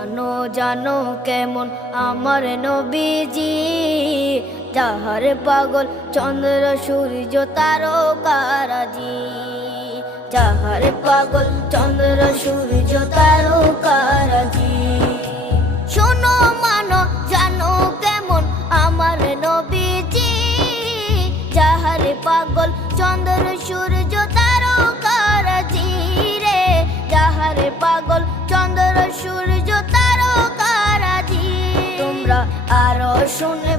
জানো জানো কেমন আমার নবীজি, যাহার পাগল চন্দ্র সূর্য তারকারাজি, যাহার পাগল চন্দ্র সূর্য তারকারাজি। শোনো মানো জানো কেমন আমার নবীজি, যাহার পাগল চন্দ্র সূর্য তারকারাজি রে, যাহার পাগল চন্দ্র সূর্য তারকারাজি। তোমরা আরো শুনে